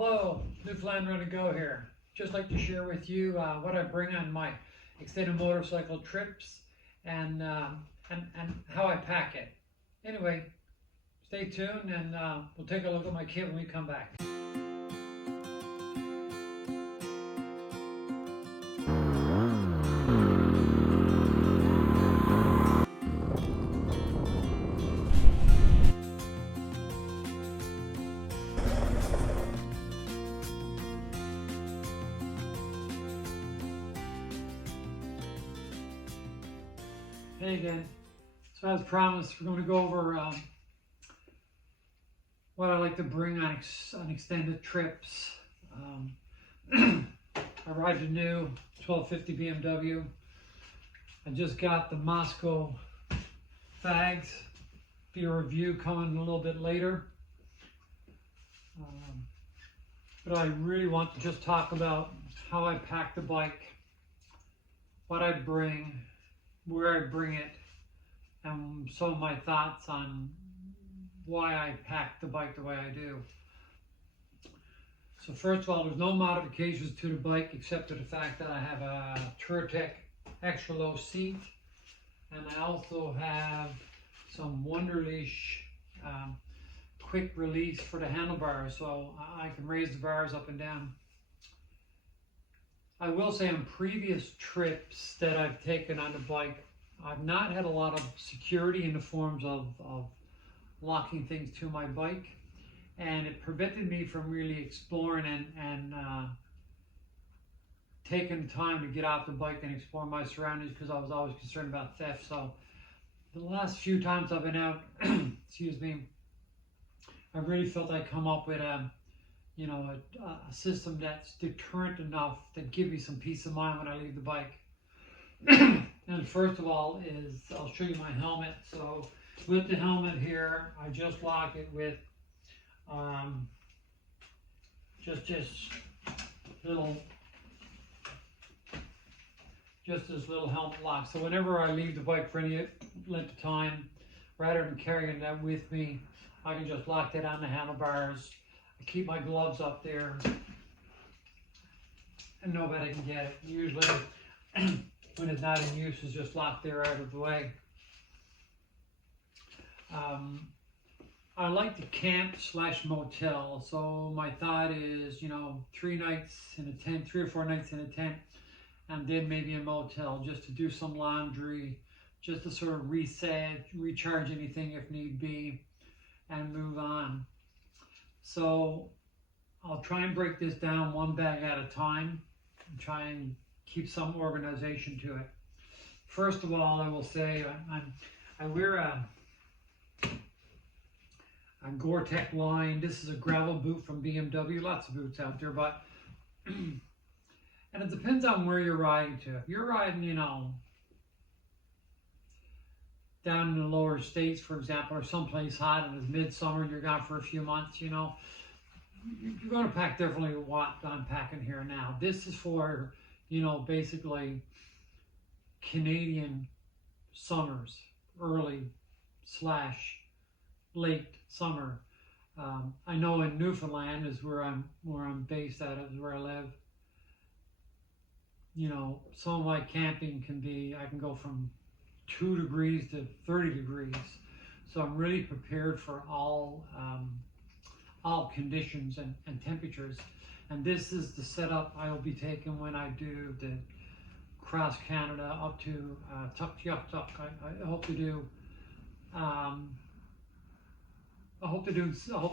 Hello, Newfoundland Run and Go here. Just like to share with you what I bring on my extended motorcycle trips and how I pack it. Anyway, stay tuned and we'll take a look at my kit when we come back. Hey again. So as promised, we're going to go over what I like to bring on extended trips. I ride the new 1250 BMW. I just got the Moscow fags. Be a review coming a little bit later. But I really want to just talk about how I pack the bike, what I bring, where I bring it, and some of my thoughts on why I pack the bike the way I do. So first of all, there's no modifications to the bike except for the fact that I have a Touratech extra low seat, and I also have some Wonderleash quick release for the handlebars, so I can raise the bars up and down. I will say on previous trips that I've taken on the bike, I've not had a lot of security in the forms of locking things to my bike, and it prevented me from really exploring and taking time to get off the bike and explore my surroundings, because I was always concerned about theft. So the last few times I've been out, excuse me, I really felt I come up with a system that's deterrent enough to give me some peace of mind when I leave the bike. And first of all is, I'll show you my helmet. So with the helmet here, I just lock it with just this little helmet lock. So whenever I leave the bike for any length of time, rather than carrying that with me, I can just lock that on the handlebars. I keep my gloves up there, and nobody can get it. Usually, when it's not in use, it's just locked there out of the way. I like to camp / motel. So my thought is, 3 nights in a tent, 3 or 4 nights in a tent, and then maybe a motel just to do some laundry, just to sort of reset, recharge anything if need be, and move on. So I'll try and break this down one bag at a time and try and keep some organization to it. First of all, I will say I wear a Gore-Tex line. This is a gravel boot from BMW. Lots of boots out there, but and it depends on where you're riding to. If you're riding, down in the lower states, for example, or someplace hot and it's midsummer and you're gone for a few months, you're going to pack differently than what I'm packing here now. This is for, basically Canadian summers, early / late summer. I know in Newfoundland is where I'm based at, is where I live. Some of my camping I can go from 2 degrees to 30 degrees. So I'm really prepared for all conditions and temperatures. And this is the setup I will be taking when I do the cross Canada up to Tuktoyaktuk. I hope to do. I hope to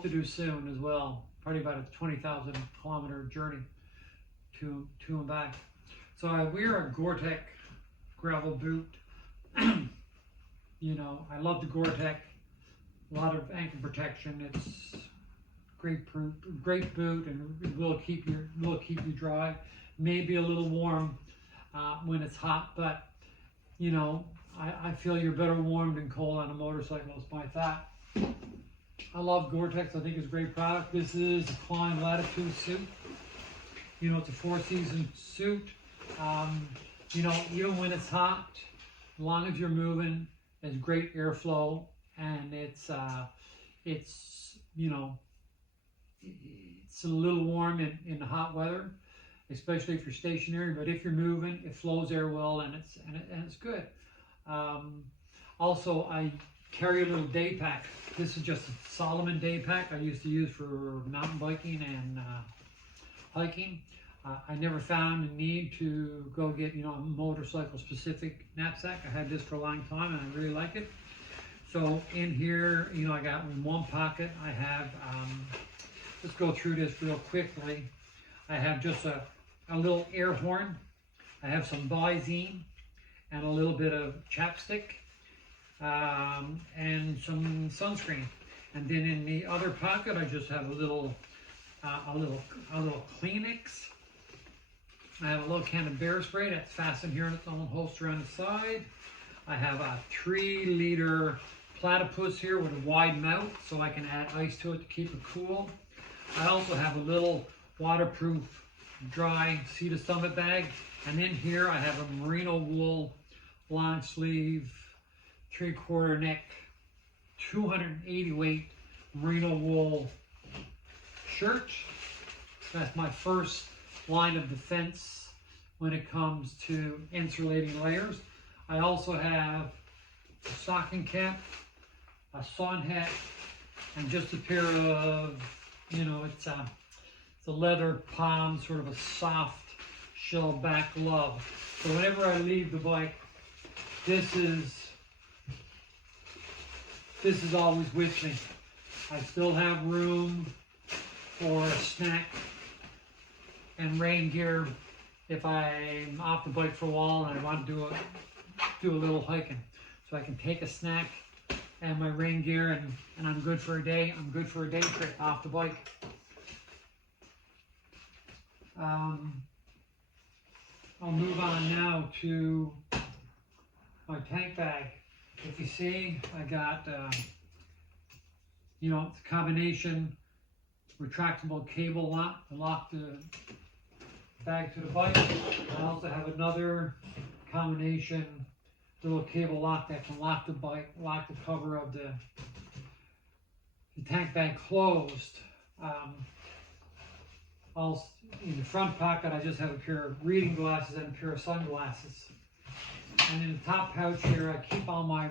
do soon as well. Probably about a 20,000 kilometer journey to and back. So I wear a Gore-Tex gravel boot. I love the Gore-Tex. A lot of ankle protection. It's great boot, and it will keep you dry. Maybe a little warm when it's hot, but I feel you're better warm than cold on a motorcycle. Is my thought. I love Gore-Tex. I think it's a great product. This is a Climb Latitude suit. It's a 4-season suit. Even when it's hot, as long as you're moving, there's great airflow, and it's it's a little warm in the hot weather, especially if you're stationary. But if you're moving, it flows air well, and it's good. Um, Also, I carry a little day pack. This is just a Solomon day pack I used to use for mountain biking and hiking. I never found a need to go get, a motorcycle specific knapsack. I had this for a long time and I really like it. So in here, I got in one pocket, I have, let's go through this real quickly. I have just a little air horn. I have some Visine and a little bit of chapstick. And some sunscreen, and then in the other pocket I just have a little Kleenex. I have a little can of bear spray that's fastened here in its own holster on the side. I have a 3-liter platypus here with a wide mouth, so I can add ice to it to keep it cool. I also have a little waterproof dry Sea to Summit bag, and in here I have a merino wool long sleeve 3/4 neck 280 weight merino wool shirt. That's my first line of defense when it comes to insulating layers. I also have a stocking cap, a sun hat, and just a pair of, it's a leather palm, sort of a soft shell back glove. So whenever I leave the bike, this is always with me. I still have room for a snack and rain gear if I'm off the bike for a while and I want to do a little hiking. So I can take a snack and my rain gear, and I'm good for a day. I'm good for a day trip off the bike. I'll move on now to my tank bag. If you see, I got, it's a combination retractable cable lock to lock the bag to the bike. I also have another combination little cable lock that can lock the bike, lock the cover of the tank bag closed. Also, in the front pocket, I just have a pair of reading glasses and a pair of sunglasses. And in the top pouch here, I keep all my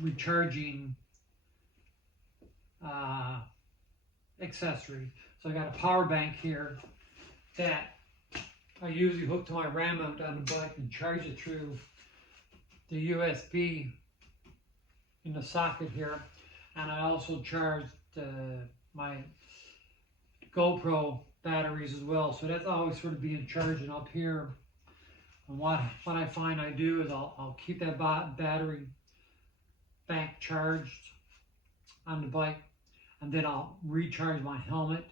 recharging accessories. So I got a power bank here that I usually hook to my ram mount on the bike and charge it through the USB in the socket here. And I also charge my GoPro batteries as well. So that's always sort of being charging up here. And what I find I do is I'll keep that battery bank charged on the bike, and then I'll recharge my helmet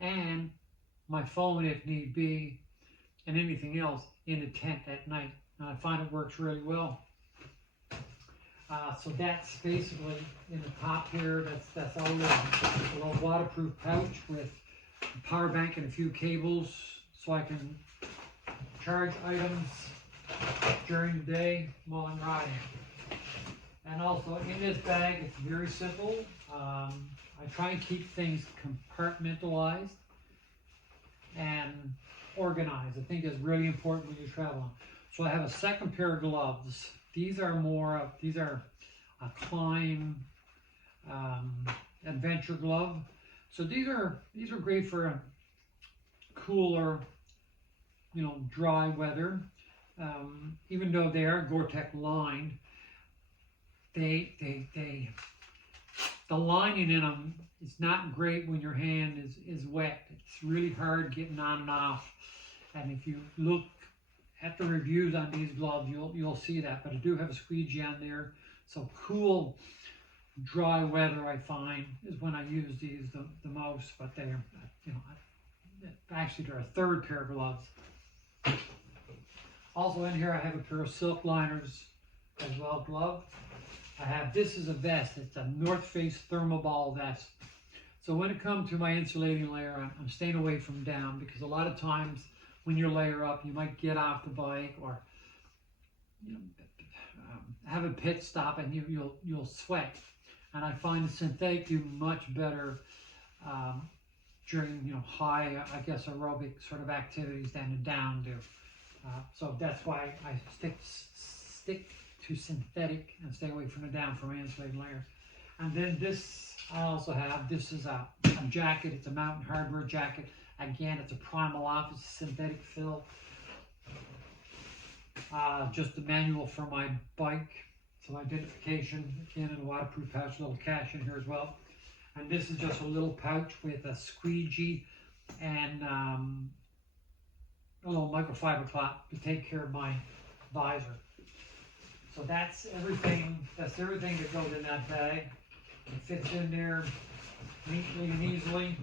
and my phone if need be, and anything else in the tent at night. And I find it works really well. So that's basically in the top here. That's all a little waterproof pouch with a power bank and a few cables, so I can charge items during the day while I'm riding. And also in this bag, it's very simple. I try and keep things compartmentalized and organized. I think it's really important when you're traveling. So I have a second pair of gloves. These are a climb adventure glove. So these are great for cooler, dry weather. Even though they are Gore-Tex lined, the lining in them is not great when your hand is wet. It's really hard getting on and off. And if you look at the reviews on these gloves, you'll see that. But I do have a squeegee on there. So cool, dry weather, I find, is when I use these the most. But they're, actually they're a third pair of gloves. Also in here I have a pair of silk liners as well, glove. This is a vest. It's a North Face thermoball vest. So when it comes to my insulating layer, I'm staying away from down, because a lot of times when you layer up, you might get off the bike or have a pit stop and you'll sweat. And I find the synthetic do much better during, you know, high, I guess, aerobic sort of activities than the down do. So that's why I stick to synthetic and stay away from the down from insulated layers. And then this I also have. This is a jacket. It's a mountain hardware jacket. Again, it's a Primal Office synthetic fill. Just the manual for my bike, some identification. Again, in a waterproof pouch, a little cash in here as well. And this is just a little pouch with a squeegee and a little microfiber cloth to take care of my visor. So that's everything. That's everything that goes in that bag. It fits in there neatly and easily.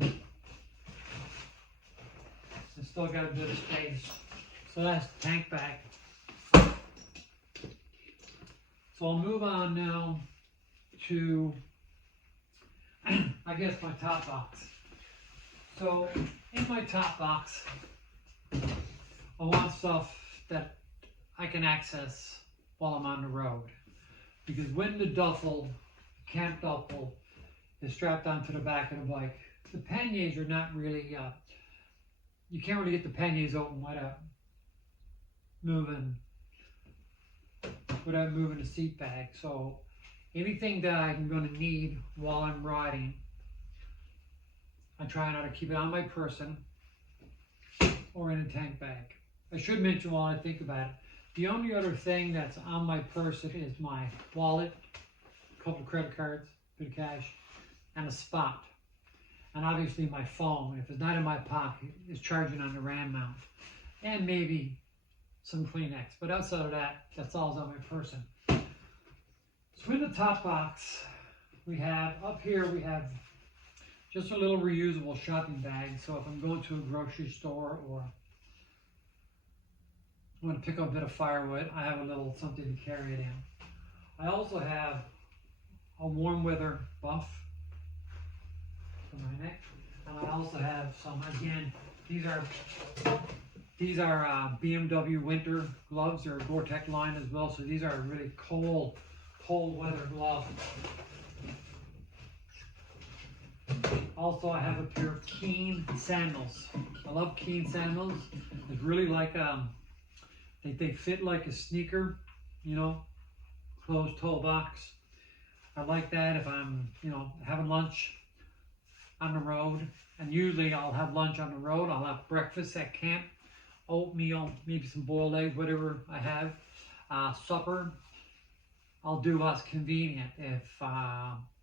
It's still got a bit of space. So that's the tank bag. So I'll move on now to, I guess, my top box. So in my top box, I want stuff that I can access while I'm on the road. Because when the duffel, camp duffel, is strapped onto the back of the bike, the panniers are not really, you can't really get the panniers open without moving the seat bag. So anything that I'm going to need while I'm riding, I try not to keep it on my person or in a tank bag. I should mention while I think about it, the only other thing that's on my person is my wallet, a couple of credit cards, a bit of cash, and a spot. And obviously my phone, if it's not in my pocket, is charging on the RAM mount. And maybe some Kleenex. But outside of that, that's all that's on my person. So in the top box, we have, up here we have just a little reusable shopping bag. So if I'm going to a grocery store or I want to pick up a bit of firewood, I have a little something to carry it in. I also have a warm weather buff for my neck. And I also have some, again, these are BMW winter gloves. They're a Gore-Tex line as well, so these are really cold weather gloves. Also, I have a pair of Keen sandals. I love Keen sandals. It's really like, they fit like a sneaker, you know, closed toe box. I like that if I'm, you know, having lunch on the road. And usually I'll have lunch on the road. I'll have breakfast at camp, oatmeal, maybe some boiled eggs, whatever I have. Supper, I'll do what's convenient. If,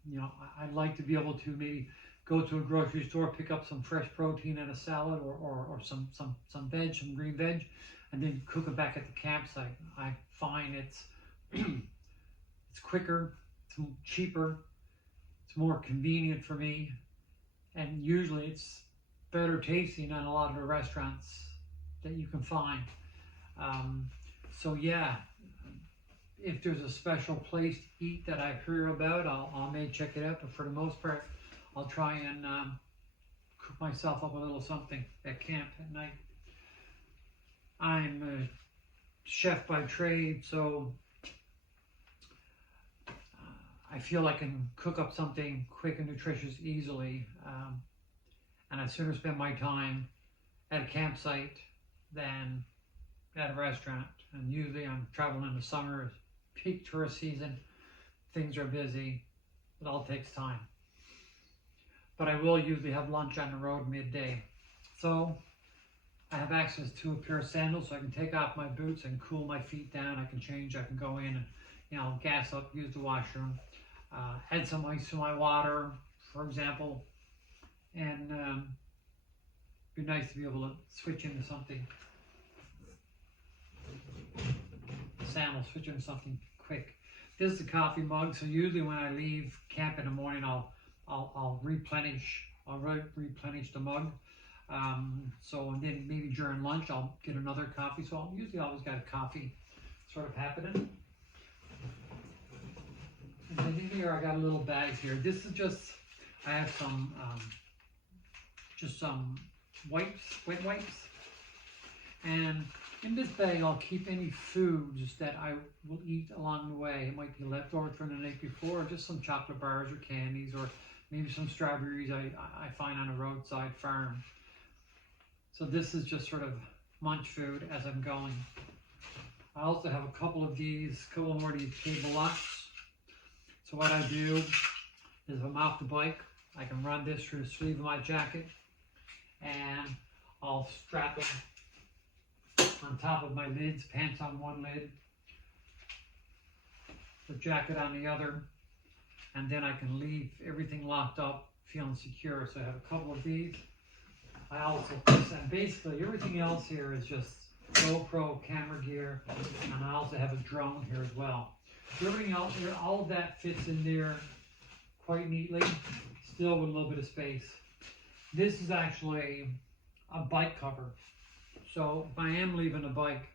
you know, I'd like to be able to maybe go to a grocery store, pick up some fresh protein and a salad or some veg, some green veg, and then cook it back at the campsite. I find it's it's quicker, it's cheaper, it's more convenient for me, and usually it's better tasting than a lot of the restaurants that you can find. So yeah, if there's a special place to eat that I hear about, I may check it out, but for the most part, I'll try and cook myself up a little something at camp at night. I'm a chef by trade, so I feel I can cook up something quick and nutritious easily, and I'd sooner spend my time at a campsite than at a restaurant. And usually I'm traveling in the summer, it's peak tourist season, things are busy, it all takes time. But I will usually have lunch on the road midday. So I have access to a pair of sandals, so I can take off my boots and cool my feet down. I can change, I can go in and, you know, gas up, use the washroom, add some ice to my water, for example, and it'd be nice to be able to switch into something. Sandals, switch into something quick. This is a coffee mug, so usually when I leave camp in the morning, I'll replenish the mug. So and then maybe during lunch I'll get another coffee. So I'll usually always got a coffee sort of happening. And then in here I got a little bag here. This is just, I have some just some wipes, wet wipes. And in this bag I'll keep any foods that I will eat along the way. It might be leftover from the night before, or just some chocolate bars or candies, or maybe some strawberries I find on a roadside farm. So this is just sort of munch food as I'm going. I also have a couple more of these cable locks. So what I do is if I'm off the bike, I can run this through the sleeve of my jacket and I'll strap it on top of my lids, pants on one lid, the jacket on the other, and then I can leave everything locked up, feeling secure. So I have a couple of these. I also, and basically everything else here is just GoPro camera gear, and I also have a drone here as well. So everything else here, all of that fits in there quite neatly, still with a little bit of space. This is actually a bike cover. So if I am leaving a bike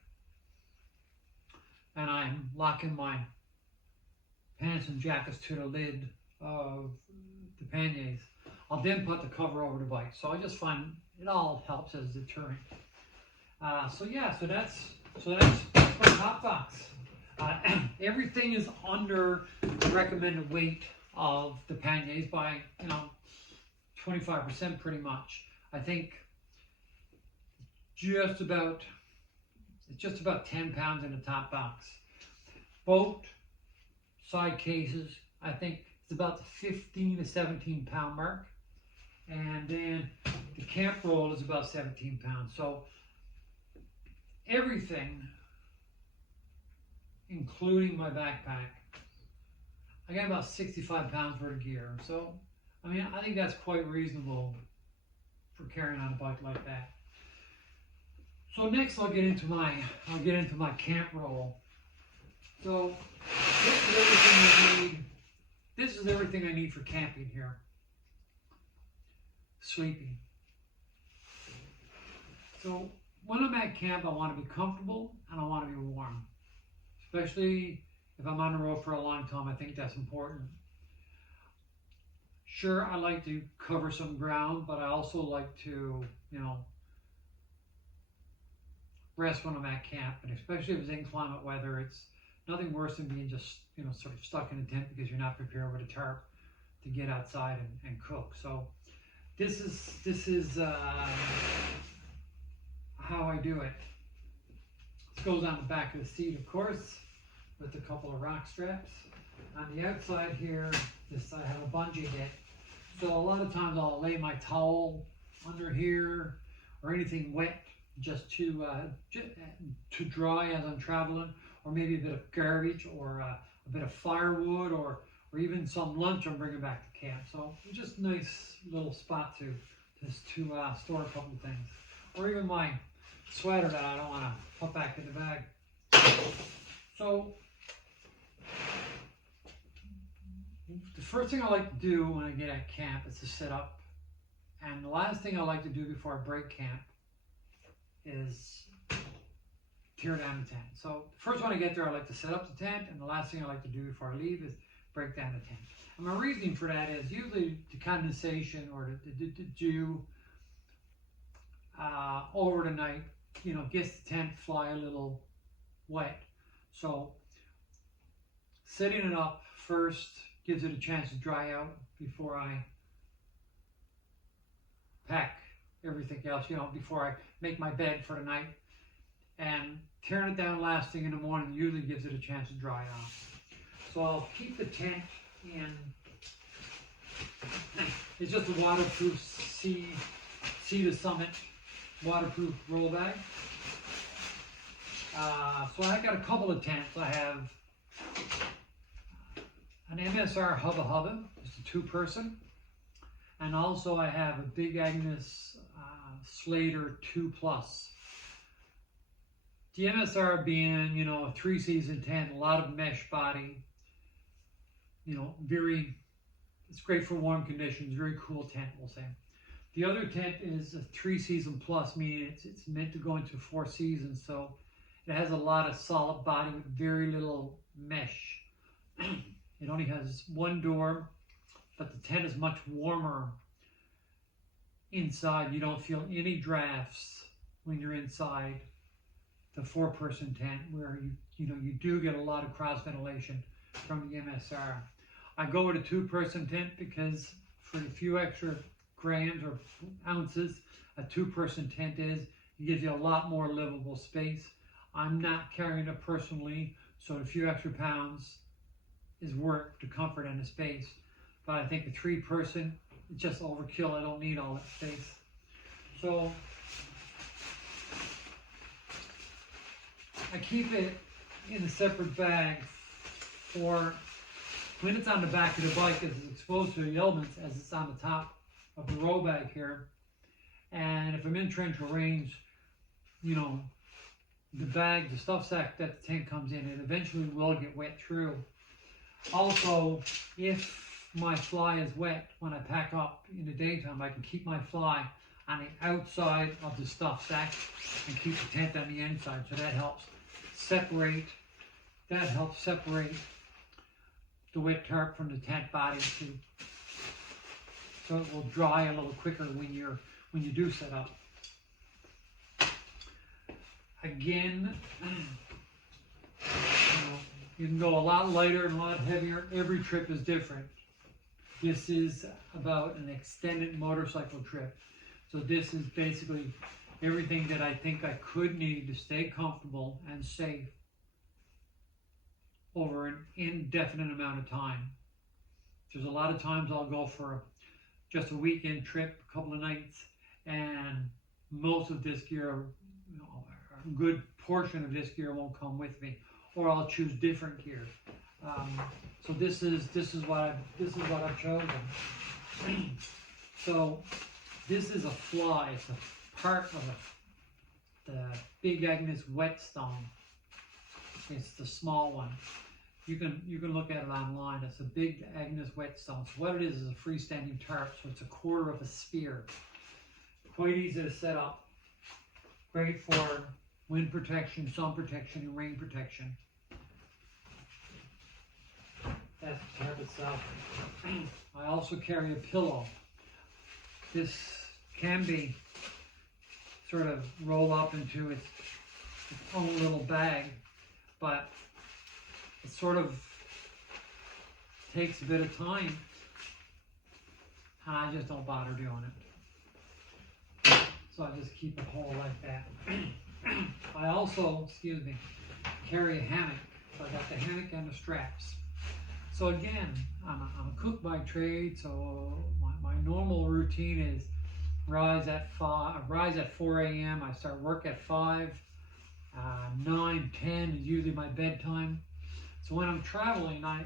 and I'm locking my pants and jackets to the lid of the panniers, I'll then put the cover over the bike. So I just find it all helps as a deterrent. So that's my top box. Everything is under the recommended weight of the panniers by 25% pretty much. I think it's just about 10 pounds in the top box. Boat side cases, I think it's about the 15 to 17 pound mark. And then the camp roll is about 17 pounds. So everything, including my backpack, I got about 65 pounds worth of gear. So, I mean, I think that's quite reasonable for carrying on a bike like that. So next I'll get into my camp roll. So this is everything I need for camping here. Sleeping. So when I'm at camp, I want to be comfortable and I want to be warm. Especially if I'm on the road for a long time, I think that's important. Sure, I like to cover some ground, but I also like to, rest when I'm at camp. And especially if it's inclement weather, it's nothing worse than being just, sort of stuck in a tent because you're not prepared with a tarp to get outside and cook. So this is how I do it. This goes on the back of the seat, of course, with a couple of rock straps. On the outside here, I have a bungee hit. So a lot of times I'll lay my towel under here or anything wet just to dry as I'm traveling, or maybe a bit of garbage or a bit of firewood or even some lunch I'm bringing back to camp. So just a nice little spot to store a couple of things, or even my sweater that I don't want to put back in the bag. So the first thing I like to do when I get at camp is to set up, and the last thing I like to do before I break camp is tear down the tent. So first when I get there, I like to set up the tent, and the last thing I like to do before I leave is break down the tent. And my reasoning for that is usually the condensation or the dew over the night, gets the tent fly a little wet. So setting it up first gives it a chance to dry out before I pack everything else, before I make my bed for the night. And tearing it down last thing in the morning usually gives it a chance to dry off. So I'll keep the tent in, it's just a waterproof Sea to Summit waterproof roll bag. So I got a couple of tents. I have an MSR Hubba Hubba, just a 2-person. And also I have a Big Agnes Slater 2 Plus. The MSR being, a 3-season tent, a lot of mesh body, it's great for warm conditions, very cool tent, we'll say. The other tent is a 3-season plus, meaning it's meant to go into 4 seasons, so it has a lot of solid body with very little mesh. It only has one door, but the tent is much warmer inside. You don't feel any drafts when you're inside the 4-person tent, where you do get a lot of cross ventilation from the MSR. I go with a 2-person tent because for the few extra grams or ounces a two-person tent is. It gives you a lot more livable space. I'm not carrying it personally, so a few extra pounds is worth the comfort and the space. But I think a three-person, it's just overkill. I don't need all that space. So I keep it in a separate bag for when it's on the back of the bike, as it's exposed to the elements as it's on the top of the row bag here. And if I'm in torrential rains, you know, the bag, the stuff sack that the tent comes in, it eventually will get wet through. Also, if my fly is wet when I pack up in the daytime, I can keep my fly on the outside of the stuff sack and keep the tent on the inside. So that helps separate the wet tarp from the tent body too. So it will dry a little quicker when you do set up. Again, you can go a lot lighter and a lot heavier. Every trip is different. This is about an extended motorcycle trip. So this is basically everything that I think I could need to stay comfortable and safe over an indefinite amount of time. There's a lot of times I'll go for just a weekend trip, a couple of nights, and most of this gear, a good portion of this gear won't come with me, or I'll choose different gear. So this is what I've chosen. So this is a fly. It's a part of the Big Agnes whetstone. It's the small one. You can look at it online. It's a Big Agnes whetstone. So what it is a freestanding tarp. So it's a quarter of a sphere. Quite easy to set up. Great for wind protection, sun protection, and rain protection. That's the tarp itself. I also carry a pillow. This can be sort of rolled up into its own little bag, but it sort of takes a bit of time, and I just don't bother doing it. So I just keep it whole like that. I also, carry a hammock. So I got the hammock and the straps. So again, I'm a cook by trade, so my normal routine is rise at 4 a.m. I start work at 5. 9, 10 is usually my bedtime. So when I'm traveling, I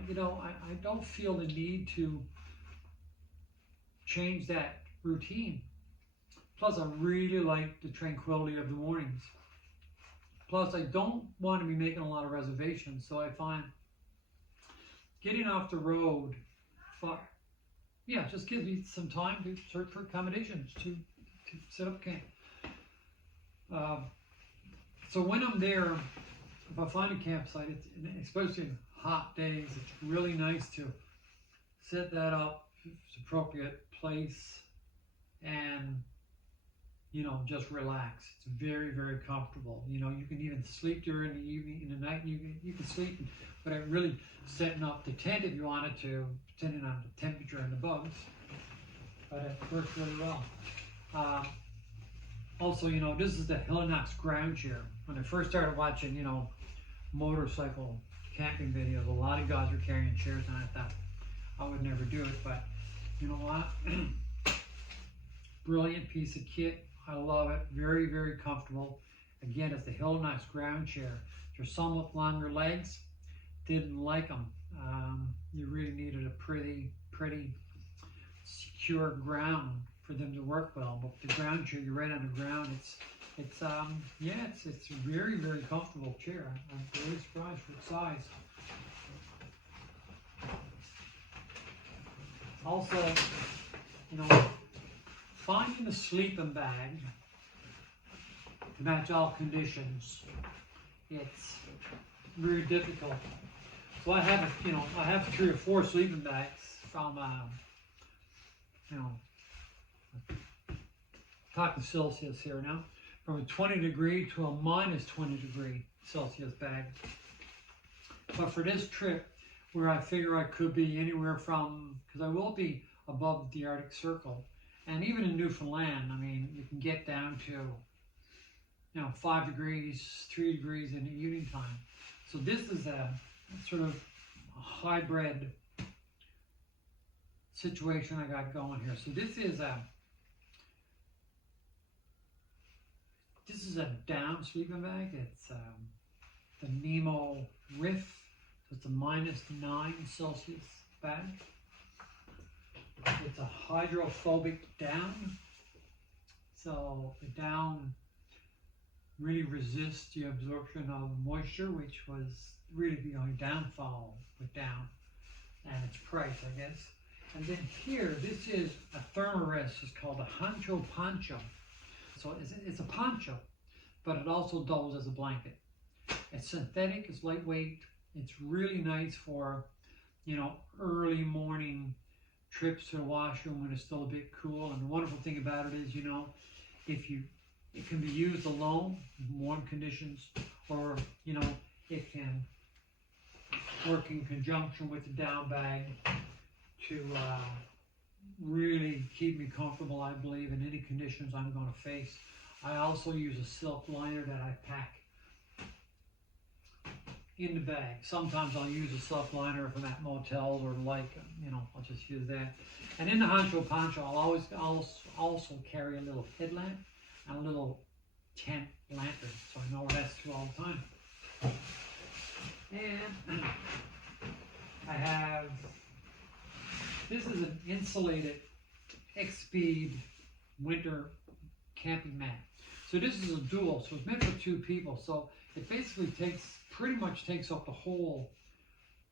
don't feel the need to change that routine. Plus, I really like the tranquility of the mornings. Plus, I don't want to be making a lot of reservations, so I find getting off the road, just gives me some time to search for accommodations to set up camp. So when I'm there, if I find a campsite, especially in hot days, it's really nice to set that up. It's appropriate place, and just relax. It's very, very comfortable. You can even sleep during the evening, in the night. You can sleep, but it really setting up the tent if you wanted to, depending on the temperature and the bugs. But it works really well. Also, this is the Hillinox ground chair. When I first started watching, motorcycle camping videos, a lot of guys were carrying chairs, and I thought I would never do it. But you know what? Brilliant piece of kit. I love it. Very, very comfortable. Again, it's the Hillinox ground chair. There's some with longer legs. Didn't like them. You really needed a pretty secure ground for them to work well. But the ground chair, you're right on the ground. It's a very, very comfortable chair. I'm really surprised for its size. Also, finding a sleeping bag to match all conditions, it's very difficult. So I have 3 or 4 sleeping bags from talking Celsius here now, from a 20 degree to a minus 20 degree Celsius bag. But for this trip, where I figure I could be anywhere from, because I will be above the Arctic Circle. And even in Newfoundland, I mean, you can get down to, 5 degrees, 3 degrees in the evening time. So this is a sort of a hybrid situation I got going here. So this is a down sleeping bag. It's the Nemo Riff. So it's a -9 Celsius bag. It's a hydrophobic down. So the down really resists the absorption of moisture, which was really the only downfall with down, and its price, I guess. And then here, this is a thermarest. It's called a Hancho Poncho. So it's a poncho, but it also doubles as a blanket. It's synthetic, it's lightweight, it's really nice for, early morning trips to the washroom when it's still a bit cool. And the wonderful thing about it is, it can be used alone in warm conditions, or, it can work in conjunction with the down bag to really keep me comfortable, I believe, in any conditions I'm going to face. I also use a silk liner that I pack in the bag. Sometimes I'll use a silk liner if I'm at motels or like, I'll just use that. And in the Hancho Poncho, I'll also carry a little headlamp and a little tent lantern, so I know where that's to all the time. And I have, this is an insulated X-Speed winter camping mat. So this is a dual, so it's meant for 2 people. So it basically pretty much takes up the whole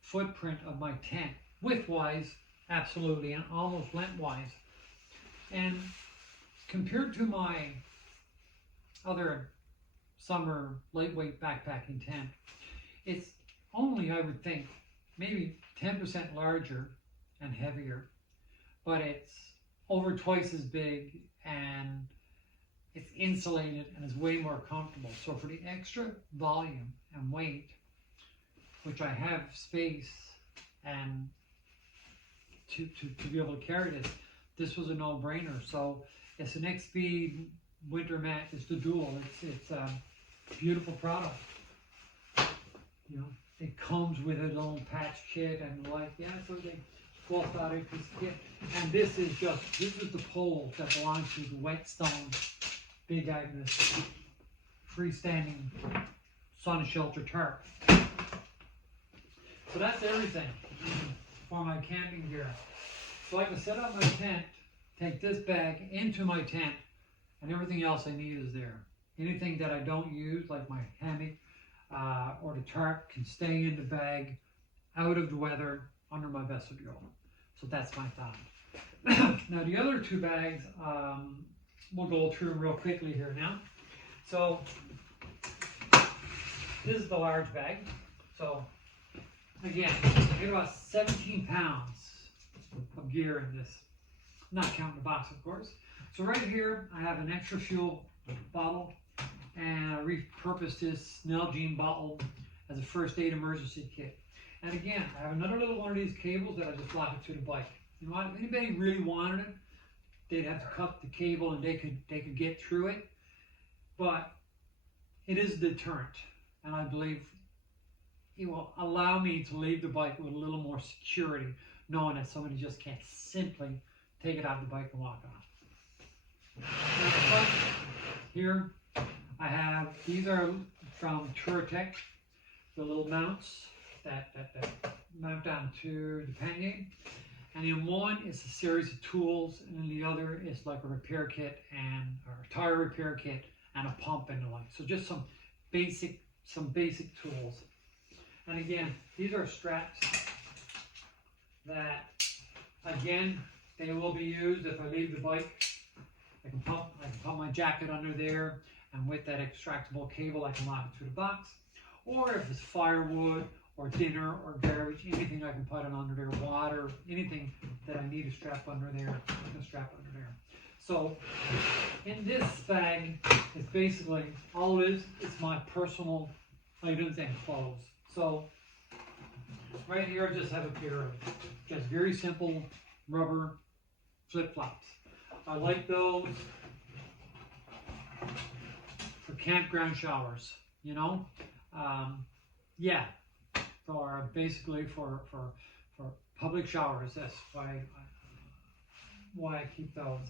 footprint of my tent, width-wise, absolutely, and almost length-wise. And compared to my other summer lightweight backpacking tent, it's only, I would think, maybe 10% larger and heavier, but it's over twice as big, and it's insulated and is way more comfortable. So for the extra volume and weight, which I have space and to be able to carry this was a no-brainer. So it's an X-Speed winter mat. It's the dual. It's a beautiful product. It comes with its own patch kit and so they both out of this kit. And this is the pole that belongs to the Whetstone Big Agnes freestanding sun shelter tarp. So that's everything for my camping gear. So I can set up my tent, take this bag into my tent, and everything else I need is there. Anything that I don't use, like my hammock or the tarp, can stay in the bag, out of the weather, under my vestibule. So that's my thought. Now the other 2 bags, we'll go through them real quickly here now. So this is the large bag. So again, I get about 17 pounds of gear in this, not counting the box, of course. So right here, I have an extra fuel bottle, and I repurposed this Nalgene bottle as a first aid emergency kit. And again, I have another little one of these cables that I just lock it to the bike. If anybody really wanted it, they'd have to cut the cable and they could get through it. But it is a deterrent, and I believe it will allow me to leave the bike with a little more security, knowing that somebody just can't simply take it out of the bike and walk off. Now, here I have, these are from Touratech, the little mounts that mount down to the pannier. And in one is a series of tools, and in the other is like a repair kit or a tire repair kit and a pump and the like. So just some basic tools. And again, these are straps that, again, they will be used if I leave the bike. I can pump my jacket under there, and with that extractable cable, I can lock it to the box. Or if it's firewood or dinner or garbage, anything I can put it under there, water, anything that I need to strap under there, I can strap under there. So in this bag is basically all it is. It's my personal items and clothes. So right here I just have a pair of just very simple rubber flip-flops. I like those for campground showers, you know. Yeah, or basically for public showers. That's why I keep those.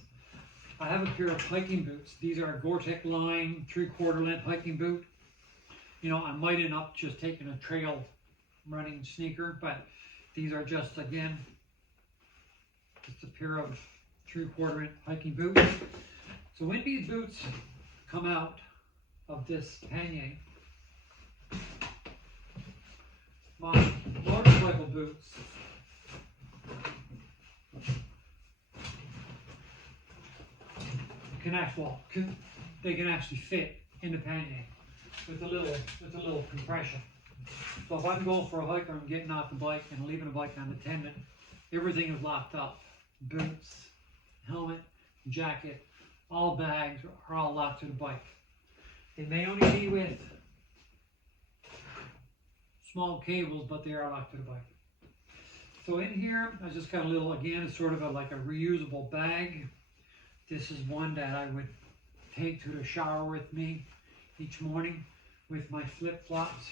I have a pair of hiking boots. These are a Gore-Tex line 3/4 length hiking boot. You know, I might end up just taking a trail running sneaker, but these are just, again, just a pair of 3/4 inch hiking boots. So when these boots come out of this pannier, my motorcycle boots they can actually fit in the pannier with a little compression. So if I'm going for a hike or I'm getting off the bike and leaving the bike unattended, everything is locked up. Boots, helmet, jacket, all bags are all locked to the bike. They may only be with small cables, but they are locked to the bike. So in here, I just got a little, again, it's sort of like a reusable bag. This is one that I would take to the shower with me each morning with my flip-flops,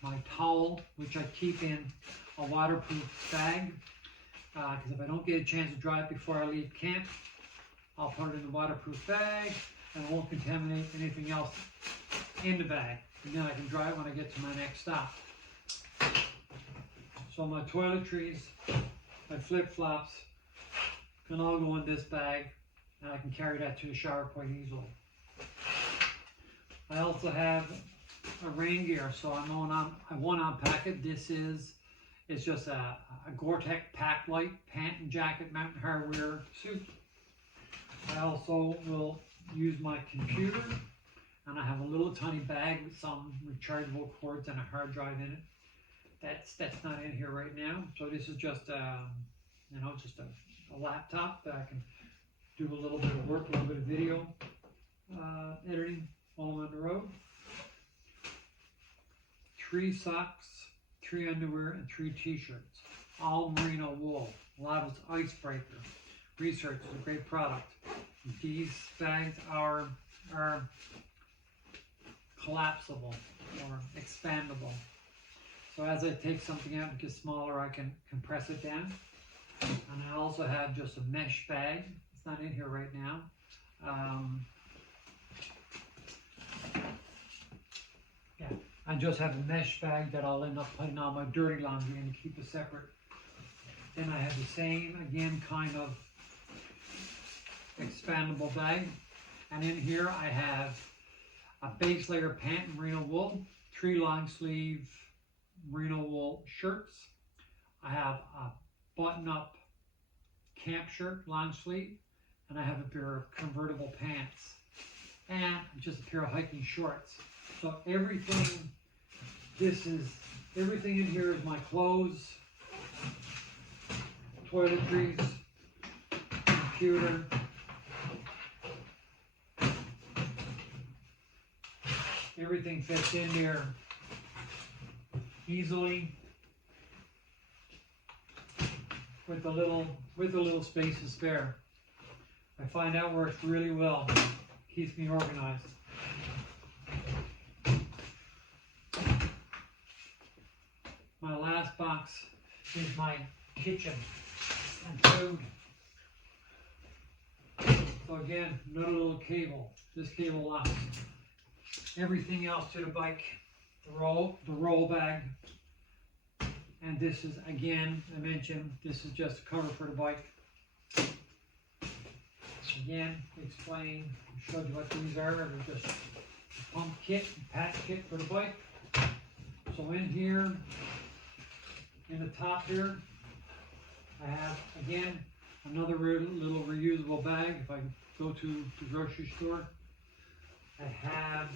my towel, which I keep in a waterproof bag, because if I don't get a chance to dry it before I leave camp, I'll put it in the waterproof bag and it won't contaminate anything else in the bag. And then I can dry it when I get to my next stop. So my toiletries, my flip-flops can all go in this bag, and I can carry that to the shower quite easily. I also have a rain gear, so I want to unpack it. It's just a Gore-Tex Pack Light pant and jacket mountain hardware suit. I also will use my computer, and I have a little tiny bag with some rechargeable cords and a hard drive in it. That's not in here right now. So this is just just a laptop that I can do a little bit of work, a little bit of video editing while I'm on the road. 3 socks, 3 underwear, and 3 t-shirts. All merino wool. A lot of it's icebreaker. Research is a great product. These bags are collapsible or expandable. So as I take something out and get smaller, I can compress it down. And I also have just a mesh bag. It's not in here right now. I just have a mesh bag that I'll end up putting all my dirty laundry in to keep it separate. Then I have the same, again, kind of expandable bag. And in here I have a base layer pant in merino wool, 3 long sleeve merino wool shirts. I have a button-up camp shirt, long sleeve, and I have a pair of convertible pants, and just a pair of hiking shorts. So everything in here is my clothes, toiletries, computer, everything fits in there easily with a little space to spare. I find that works really well. Keeps me organized. My last box is my kitchen and food. So again, another little cable. This cable locks everything else to the bike. The roll bag. And this is, again, I mentioned, this is just a cover for the bike. Again, explain, showed you what these are. They're just a pump kit, patch kit for the bike. So in here, in the top here, I have, again, another little reusable bag. If I go to the grocery store, I have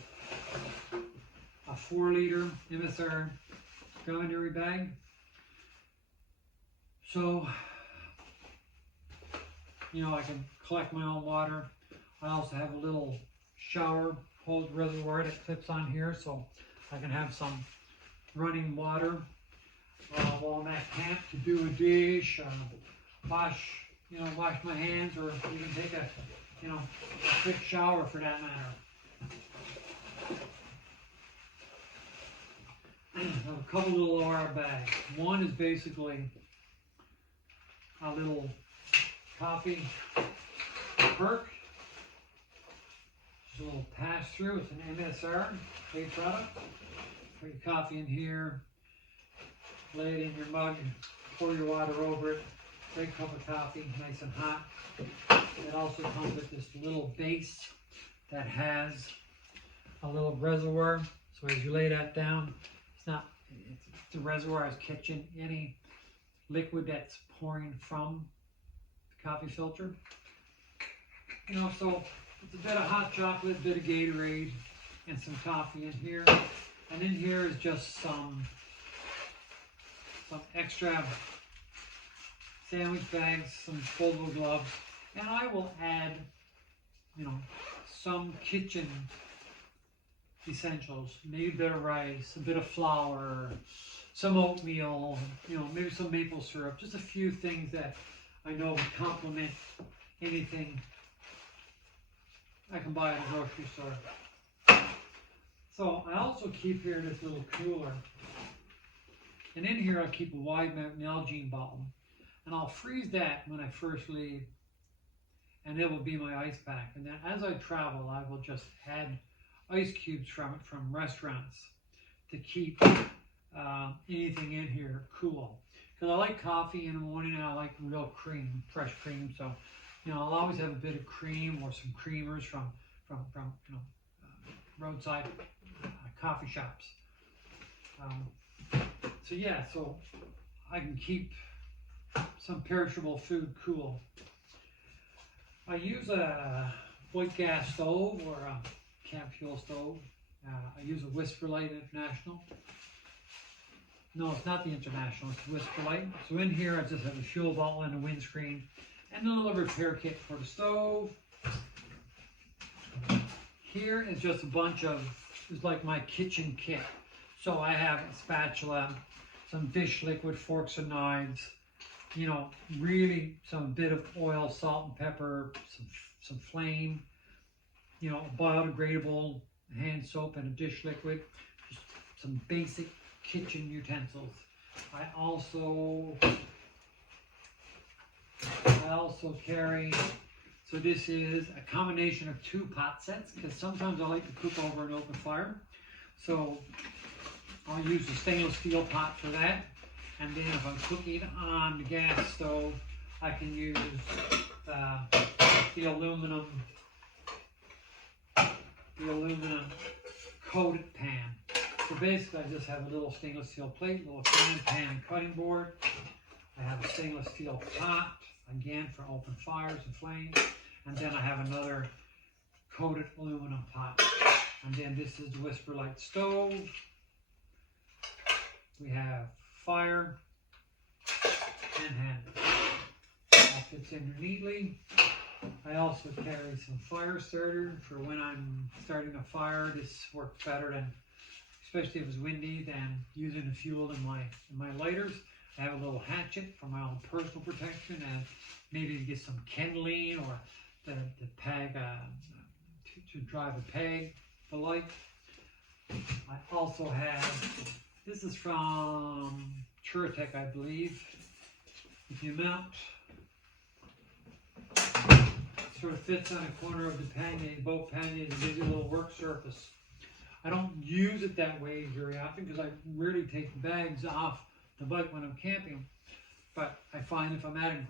a 4-liter MSR dromedary bag. So, I can collect my own water. I also have a little shower hose reservoir that clips on here, so I can have some running water while I'm at camp to do a dish, wash you know, wash my hands or even take a, you know, a quick shower for that matter. I have a couple little OR bags. One is basically a little coffee perk. It's a little pass-through. It's an MSR paid product. Put your coffee in here, lay it in your mug, pour your water over it, great cup of coffee, nice and hot. It also comes with this little base that has a little reservoir. So as you lay that down, the reservoir is catching any liquid that's pouring from the coffee filter. You know, so it's a bit of hot chocolate, a bit of Gatorade, and some coffee in here. And in here is just some extra sandwich bags, some foldable gloves, and I will add, you know, some kitchen essentials, maybe a bit of rice, a bit of flour, some oatmeal, you know, maybe some maple syrup, just a few things that I know would complement anything I can buy at a grocery store. So I also keep here this little cooler. And in here I keep a wide Nalgene bottle. And I'll freeze that when I first leave. And it will be my ice pack. And then as I travel, I will just add ice cubes from restaurants to keep anything in here cool. Because I like coffee in the morning and I like real cream, fresh cream. So, you know, I'll always have a bit of cream or some creamers from you know, roadside coffee shops. So yeah, so I can keep some perishable food cool. I use a white gas stove or a camp fuel stove. I use a Whisperlite International. No, it's not the International, it's Whisperlite. So in here I just have a fuel bottle and a windscreen and a little repair kit for the stove. Here is just a bunch of, it's like my kitchen kit. So I have a spatula, some dish liquid, forks and knives, you know, really some bit of oil, salt and pepper, some flame, you know, biodegradable hand soap and a dish liquid, just some basic kitchen utensils. I also carry, so this is a combination of 2 pot sets because sometimes I like to cook over an open fire. So I'll use a stainless steel pot for that. And then if I'm cooking on the gas stove, I can use the aluminum coated pan. So basically I just have a little stainless steel plate, little frying pan and cutting board. I have a stainless steel pot, again for open fires and flames. And then I have another coated aluminum pot. And then this is the Whisperlite stove. We have fire and handle. That fits in here neatly. I also carry some fire starter for when I'm starting a fire. This works better than, especially if it's windy, than using the fuel in my lighters. I have a little hatchet for my own personal protection and maybe to get some kindling or the peg, to drive a peg, the light. I also have, this is from Turatech, I believe. If you mount, it sort of fits on a corner of the pannier, boat pannier, and gives you a little work surface. I don't use it that way very often because I rarely take the bags off the bike when I'm camping. But I find if I'm on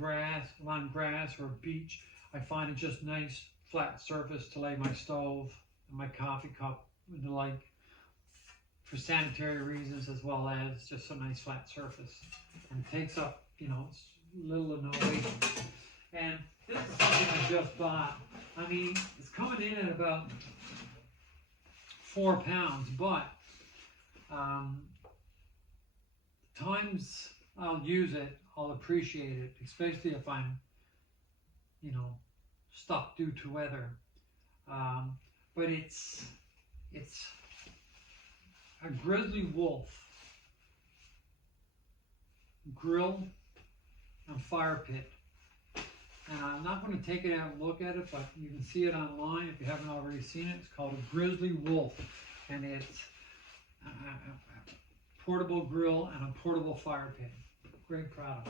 grass or a beach, I find it just nice flat surface to lay my stove and my coffee cup and the like, for sanitary reasons as well as just a nice flat surface. And it takes up, you know, it's little to no weight. And this is something I just bought. I mean, it's coming in at about 4 pounds, but times I'll use it, I'll appreciate it, especially if I'm, you know, stuck due to weather. But it's a grizzly wolf grill and fire pit. And I'm not going to take it out and look at it, but you can see it online if you haven't already seen it. It's called a Grizzly Wolf, and it's a portable grill and a portable fire pit. Great product.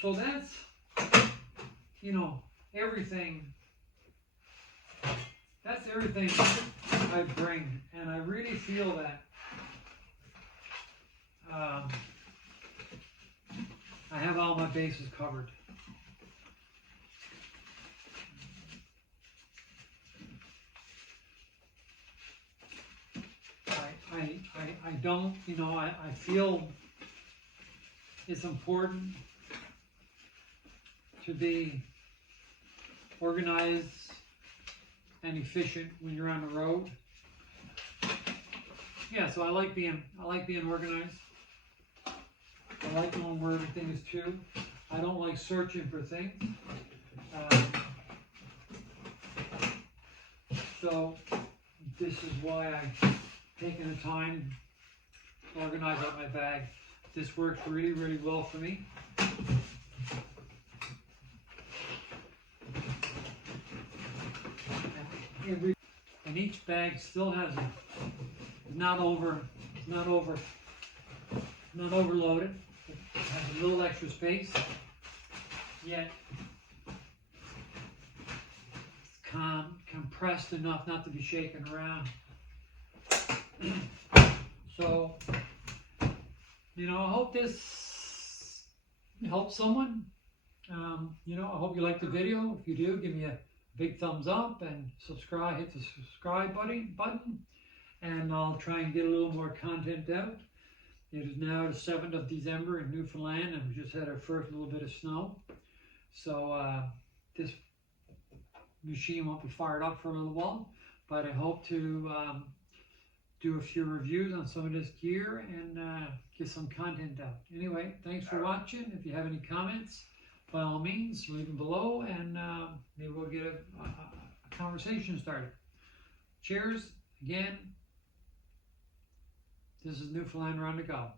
So that's, you know, everything. That's everything I bring, and I really feel that I have all my bases covered. I don't, you know, I feel it's important to be organized and efficient when you're on the road. Yeah, so I like being organized. I like knowing where everything is too. I don't like searching for things. So this is why I've taken the time to organize out my bag. This works really, really well for me. And each bag still has not overloaded. It has a little extra space, yet it's compressed enough not to be shaken around. So, you know, I hope this helps someone. You know, I hope you liked the video. If you do, give me a big thumbs up and subscribe. Hit the subscribe button, and I'll try and get a little more content out. It is now the 7th of December in Newfoundland, and we just had our first little bit of snow. So this machine won't be fired up for a little while, but I hope to do a few reviews on some of this gear and get some content out. Anyway, thanks for watching. If you have any comments, by all means, leave them below, and maybe we'll get a conversation started. Cheers again. This is Newfoundland Round to Go.